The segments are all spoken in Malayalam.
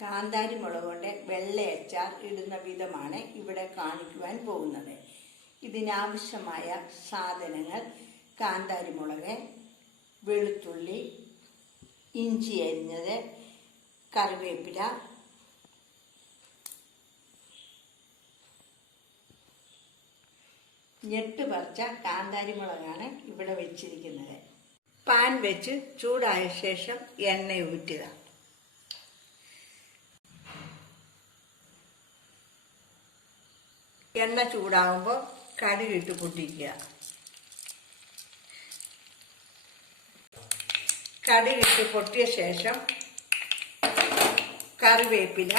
കാന്താരി മുളക് കൊണ്ട് വെള്ള അച്ചാർ ഇടുന്ന വിധമാണ് ഇവിടെ കാണിക്കുവാൻ പോകുന്നത്. ഇതിനാവശ്യമായ സാധനങ്ങൾ: കാന്താരി മുളക്, വെളുത്തുള്ളി, ഇഞ്ചി അരിഞ്ഞത്, കറിവേപ്പില, ഞെട്ട് പറിച്ച കാന്താരി മുളകാണ് ഇവിടെ വെച്ചിരിക്കുന്നത്. പാൻ വെച്ച് ചൂടായ ശേഷം എണ്ണ ഊറ്റുക. എണ്ണ ചൂടാകുമ്പോൾ കടുകിട്ട് പൊട്ടിക്കുക. കടുകിട്ട് പൊട്ടിയ ശേഷം കറിവേപ്പില,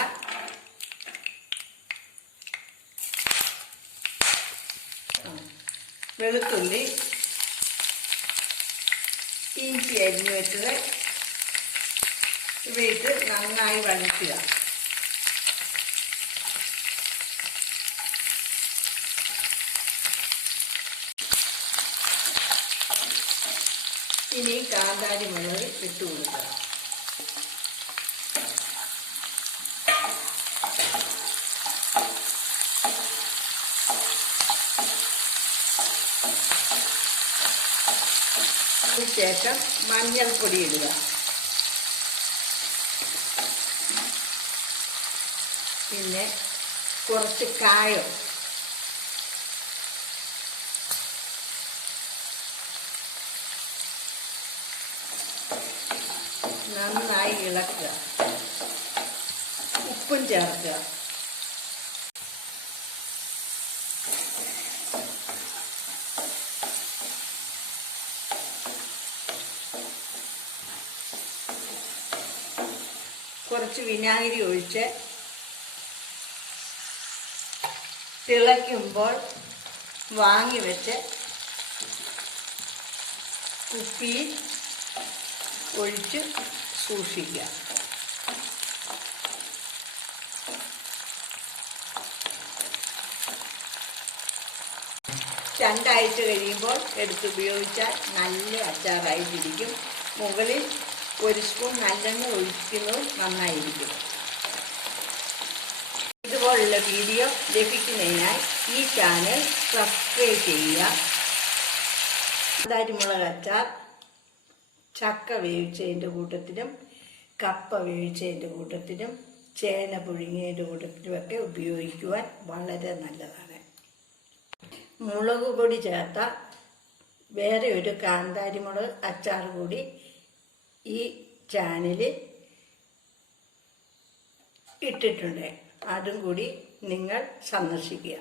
വെളുത്തുള്ളി, ഇഞ്ചി അരിഞ്ഞു വെച്ചത് ഇവയിട്ട് നന്നായി വഴറ്റുക. ഇനി കാന്താരി മുളക് ഇട്ട് കൊടുക്കുക. അതിനുശേഷം മഞ്ഞൾപ്പൊടി ഇടുക. പിന്നെ കുറച്ച് കായം, നന്നായി ഇളക്കുക. ഉപ്പും ചേർക്കുക. കുറച്ച് വിനാഗിരി ഒഴിച്ച് തിളയ്ക്കുമ്പോൾ വാങ്ങി വെച്ച് കുപ്പിയിൽ ഒഴിച്ച് സൂക്ഷിക്കുക. രണ്ടാഴ്ച കഴിയുമ്പോൾ എടുത്തുപയോഗിച്ചാൽ നല്ല അച്ചാറായിട്ടിരിക്കും. മുകളിൽ ഒരു സ്പൂൺ നല്ലെണ്ണ ഒഴിക്കുന്നത് നന്നായിരിക്കും. ഇതുപോലുള്ള വീഡിയോ ലഭിക്കുന്നതിനായി ഈ ചാനൽ സബ്സ്ക്രൈബ് ചെയ്യുക. കാന്താരി മുളക് അച്ചാർ ചക്ക വേവിച്ചതിൻ്റെ കൂട്ടത്തിലും കപ്പ വേവിച്ചതിൻ്റെ കൂട്ടത്തിലും ചേന പുഴുങ്ങിയതിൻ്റെ കൂട്ടത്തിലുമൊക്കെ ഉപയോഗിക്കുവാൻ വളരെ നല്ലതാണ്. മുളക് പൊടി ചേർത്ത വേറെ ഒരു കാന്താരി മുളക് അച്ചാർ കൂടി ഈ ചാനലിൽ ഇട്ടിട്ടുണ്ട്. അതും കൂടി നിങ്ങൾ സന്ദർശിക്കുക.